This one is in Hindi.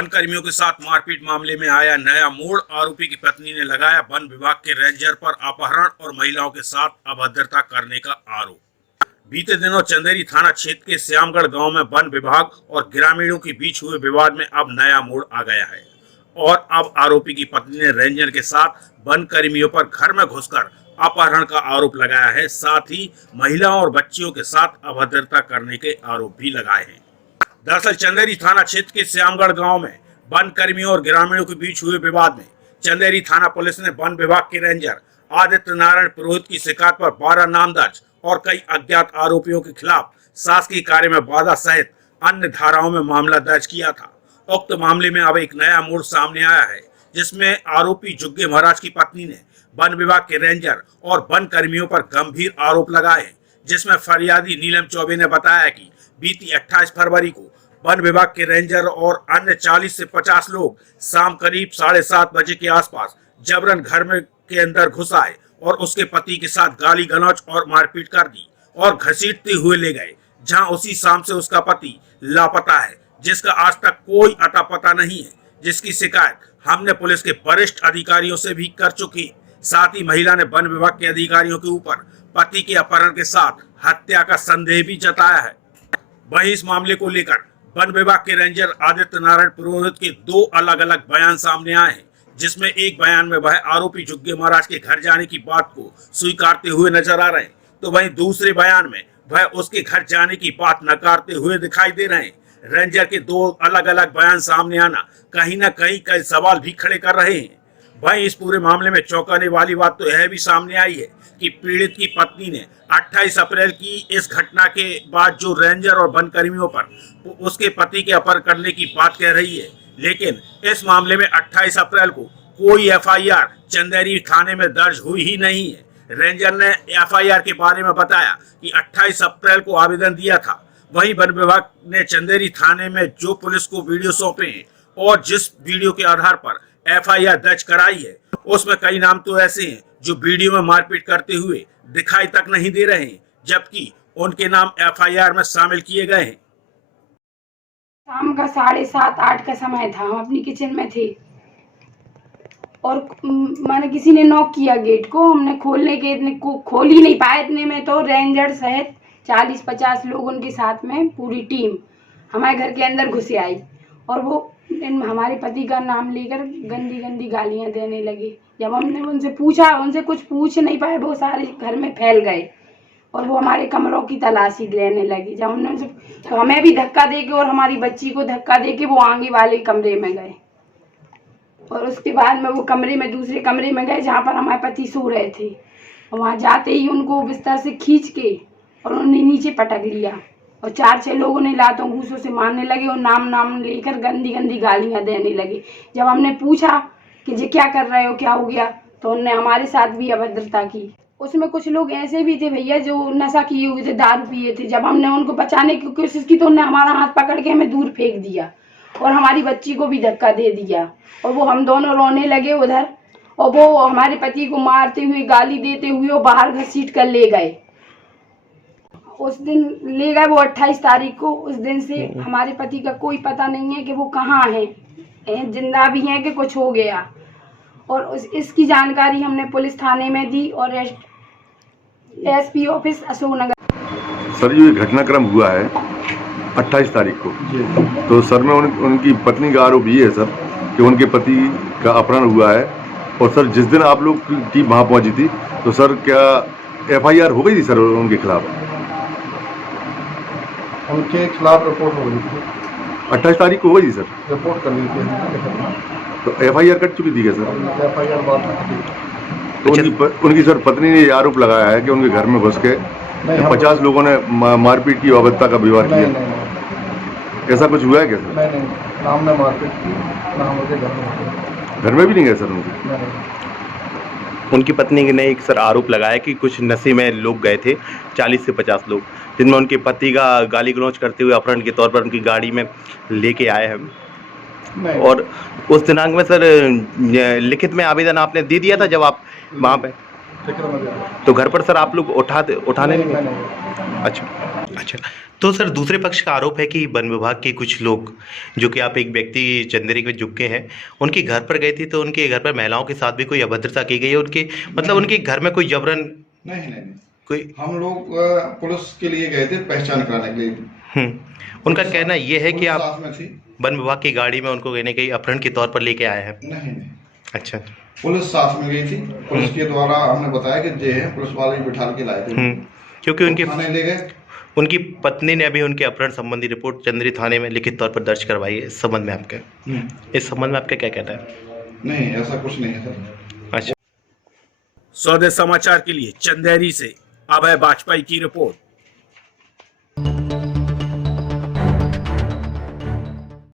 वन कर्मियों के साथ मारपीट मामले में आया नया मोड़। आरोपी की पत्नी ने लगाया वन विभाग के रेंजर पर अपहरण और महिलाओं के साथ अभद्रता करने का आरोप। बीते दिनों चंदेरी थाना क्षेत्र के श्यामगढ़ गांव में वन विभाग और ग्रामीणों के बीच हुए विवाद में अब नया मोड़ आ गया है और अब आरोपी की पत्नी ने रेंजर के साथ वन कर्मियों पर घर में घुसकर अपहरण का आरोप लगाया है। साथ ही महिलाओं और बच्चियों के साथ अभद्रता करने के आरोप भी लगाए हैं। दरअसल चंदेरी थाना क्षेत्र के श्यामगढ़ गांव में वन कर्मियों और ग्रामीणों के बीच हुए विवाद में चंदेरी थाना पुलिस ने वन विभाग के रेंजर आदित्य नारायण पुरोहित की शिकायत पर 12 नाम दर्ज और कई अज्ञात आरोपियों के खिलाफ शासकीय कार्य में बाधा सहित अन्य धाराओं में मामला दर्ज किया था। उक्त मामले में अब एक नया मोड़ सामने आया है, जिसमें आरोपी जुग्गे महाराज की पत्नी ने वन विभाग के रेंजर और वन कर्मियों पर गंभीर आरोप लगाए, जिसमें फरियादी नीलम चौबे ने बताया कि बीती 28 फरवरी को वन विभाग के रेंजर और अन्य 40 से 50 लोग शाम करीब 7:30 बजे के आसपास जबरन घर में के अंदर घुस आए और उसके पति के साथ गाली गलौज और मारपीट कर दी और घसीटते हुए ले गए, जहां उसी शाम से उसका पति लापता है, जिसका आज तक कोई अता पता नहीं है, जिसकी शिकायत हमने पुलिस के वरिष्ठ अधिकारियों से भी कर चुकी। साथ ही महिला ने वन विभाग के अधिकारियों के ऊपर पति के अपहरण के साथ हत्या का संदेह भी जताया है। वहीं इस मामले को लेकर वन विभाग के रेंजर आदित्य नारायण पुरोहित के 2 अलग अलग बयान सामने आए हैं, जिसमें एक बयान में वह आरोपी जुग्गे महाराज के घर जाने की बात को स्वीकारते हुए नजर आ रहे हैं, तो वहीं दूसरे बयान में वह उसके घर जाने की बात नकारते हुए दिखाई दे रहे हैं। रेंजर के 2 अलग अलग बयान सामने आना कहीं न कहीं कई सवाल भी खड़े कर रहे हैं। वहीं इस पूरे मामले में चौंकाने वाली बात तो यह भी सामने आई है कि पीड़ित की पत्नी ने 28 अप्रैल की इस घटना के बाद जो रेंजर और वन कर्मियों पर उसके पति के अपहरण करने की बात कह रही है, लेकिन इस मामले में 28 अप्रैल को कोई एफआईआर चंदेरी थाने में दर्ज हुई ही नहीं है। रेंजर ने एफआईआर के बारे में बताया कि 28 अप्रैल को आवेदन दिया था। वहीं वन विभाग ने चंदेरी थाने में जो पुलिस को वीडियो सौंपे हैं और जिस वीडियो के आधार पर एफआईआर दर्ज कराई है, उसमें कई नाम तो ऐसे हैं जो वीडियो में मारपीट करते हुए दिखाई तक नहीं दे रहे हैं, जबकि उनके नाम एफआईआर में शामिल किए गए हैं। शाम का 7:30-8 का समय था। हम अपनी किचन में थे और मैंने किसी ने नॉक किया गेट को। हमने खोलने के इतने को खोल ही नहीं पाए, इतने में तो रेंजर सहित 40-50 लोग उनके साथ में पूरी टीम हमारे घर के अंदर घुसे आई और वो हमारे पति का नाम लेकर गंदी गंदी गालियां देने लगे। जब हमने उनसे पूछा, उनसे कुछ पूछ नहीं पाए, वो सारे घर में फैल गए और वो हमारे कमरों की तलाशी लेने लगी। जब हमने उनसे तो हमें भी धक्का देके और हमारी बच्ची को धक्का देके वो आगे वाले कमरे में गए और उसके बाद में वो कमरे में दूसरे कमरे में गए जहाँ पर हमारे पति सो रहे थे। और वहाँ जाते ही उनको बिस्तर से खींच के और उन्हें नीचे पटक लिया और 4-6 लोगों ने लातों घूसों से मारने लगे और नाम लेकर गंदी गंदी गालियां देने लगे। जब हमने पूछा कि जी क्या कर रहे हो, क्या हो गया, तो उन्होंने हमारे साथ भी अभद्रता की। उसमें कुछ लोग ऐसे भी थे भैया जो नशा किए हुए थे, दारू पिए थे। जब हमने उनको बचाने की कोशिश की तो उन्होंने हमारा हाथ पकड़ के हमें दूर फेंक दिया और हमारी बच्ची को भी धक्का दे दिया और वो हम दोनों रोने लगे उधर और वो हमारे पति को मारते हुए गाली देते हुए वो बाहर घसीट कर ले गए। उस दिन ले गए वो 28 तारीख को। उस दिन से हमारे पति का कोई पता नहीं है कि वो कहाँ है, जिंदा भी हैं कि कुछ हो गया। और इसकी जानकारी हमने पुलिस थाने में दी और एसपी ऑफिस अशोकनगर। सर ये घटनाक्रम हुआ है 28 तारीख को, तो सर में उनकी पत्नी का आरोप ये है सर कि उनके पति का अपहरण हुआ है। और सर जिस दिन आप लोग की टीम वहाँ पहुँची थी तो सर क्या एफआईआर हो गई थी सर उनके खिलाफ? उनके खिलाफ रिपोर्ट हो गई थी 28 तारीख को हो गई थी सर, रिपोर्ट कर ली थी। तो एफआईआर कट चुकी थी क्या सर? एफआईआर बाद में कटी। तो उनकी सर पत्नी ने ये आरोप लगाया है कि उनके घर में घुस के 50 लोगों ने मारपीट की, अभद्रता का व्यवहार किया। ऐसा कुछ हुआ है क्या सर? नहीं, नाम में मारपीट की, नाम उनके घर में भी नहीं गए सर उनके? उनकी पत्नी ने एक सर आरोप लगाया कि कुछ नशे में लोग गए थे, 40 से 50 लोग, जिनमें उनके पति का गाली गलौज करते हुए अपहरण के तौर पर उनकी गाड़ी में लेके आए हैं। और उस दिनांक में सर लिखित में आवेदन आपने दे दिया था जब आप वहाँ पे? तो घर पर सर आप लोग उठाने नहीं? अच्छा। तो सर दूसरे पक्ष का आरोप है कि वन विभाग के कुछ लोग, जो कि आप एक व्यक्ति चंदेरी के जुग के हैं, उनके घर पर गए थे तो उनके घर पर महिलाओं के साथ भी कोई अभद्रता की गई है, उनके मतलब उनके घर में कोई जबरन नहीं नहीं नहीं, कोई हम लोग पुलिस के लिए गए थे पहचान कराने के लिए। उनका कहना यह है कि पुलिस आप साथ में थी। वन विभाग की गाड़ी में उनको कहीं ना कहीं अपहरण के तौर पर लेके आए हैं। नहीं नहीं, अच्छा। पुलिस साथ में गई थी। पुलिस के द्वारा हमने बताया कि जे है, पुलिस वाले बिठा के लाए थे। क्योंकि उनके थाने ले गए। उनकी पत्नी ने अभी उनके अपहरण संबंधी रिपोर्ट चंदेरी थाने में लिखित तौर पर दर्ज करवाई है। इस संबंध में आपका क्या कहना है? नहीं, ऐसा कुछ नहीं है सर। अच्छा। स्वदेश समाचार के लिए चंदेरी से अभय बाजपेयी की रिपोर्ट।